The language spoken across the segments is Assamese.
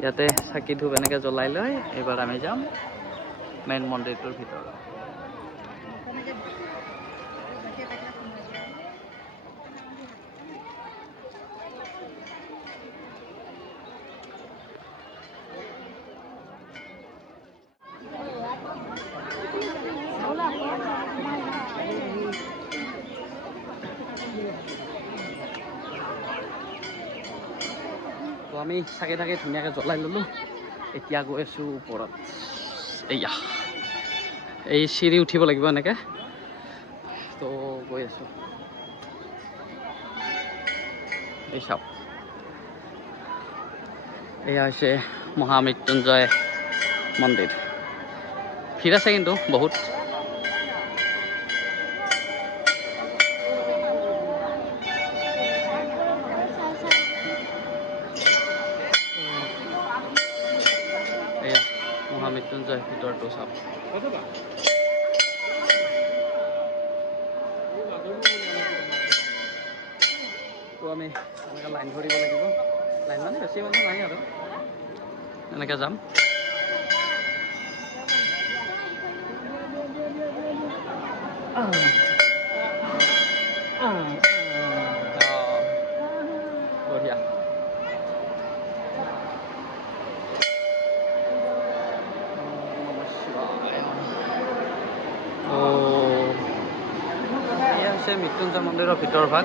ইয়াতে চাকি ধূপ এনেকৈ জ্বলাই লৈ এইবাৰ আমি যাম মেইন মন্দিৰটোৰ ভিতৰত। তো আমি চাকি থাকি ধুনীয়াকৈ জ্বলাই ল'লোঁ। এতিয়া গৈ আছোঁ ওপৰত। এইয়া এই চিৰি উঠিব লাগিব এনেকৈ, তো গৈ আছোঁ। এই চাওক, এয়া হৈছে মহামৃত্যুঞ্জয় মন্দিৰ। ভিৰ আছে কিন্তু বহুত। এয়া মহামৃত্যুঞ্জয় ভিতৰটো চাওক। তো আমি এনেকৈ লাইন ধৰিব লাগিব। লাইন মানে বেছি মানুহ নাই আৰু এনেকৈ যাম। বঢ়িয়া। এয়া হৈছে মৃত্যুঞ্জয় মন্দিৰৰ ভিতৰ ভাগ।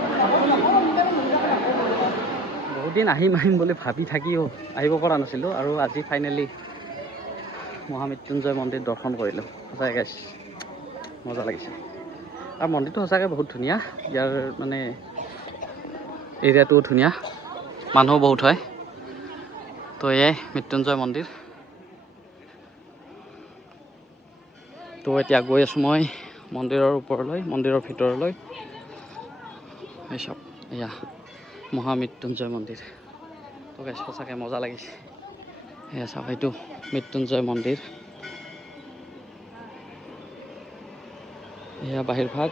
বহুত দিন আহিম বুলি ভাবি থাকিও আহিব পৰা নাছিলোঁ, আৰু আজি ফাইনেলি মহামৃত্যুঞ্জয় মন্দিৰ দৰ্শন কৰিলোঁ। সঁচাকৈ গাইছ মজা লাগিছে। আৰু মন্দিৰটো সঁচাকৈ বহুত ধুনীয়া। ইয়াৰ মানে এৰিয়াটোও ধুনীয়া, মানুহো বহুত হয়। তো এয়াই মৃত্যুঞ্জয় মন্দিৰ। তো এতিয়া গৈ আছোঁ মই মন্দিৰৰ ওপৰলৈ, মন্দিৰৰ ভিতৰলৈ। এই চাওক, এয়া মহামৃত্যুঞ্জয় মন্দিৰ। তো গাইছ সঁচাকৈ মজা লাগিছে। এয়া চাওক, এইটো মৃত্যুঞ্জয় মন্দিৰ। এয়া বাহিৰ ভাগ,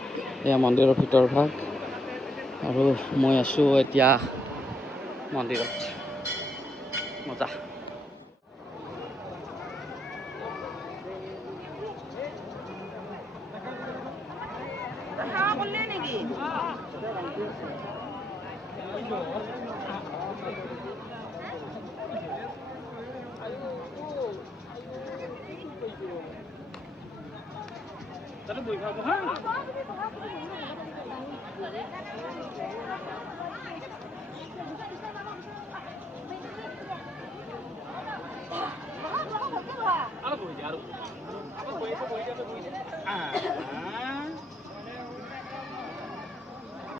এয়া মন্দিৰৰ ভিতৰ ভাগ, আৰু মই আছোঁ এতিয়া মন্দিৰত। মজা।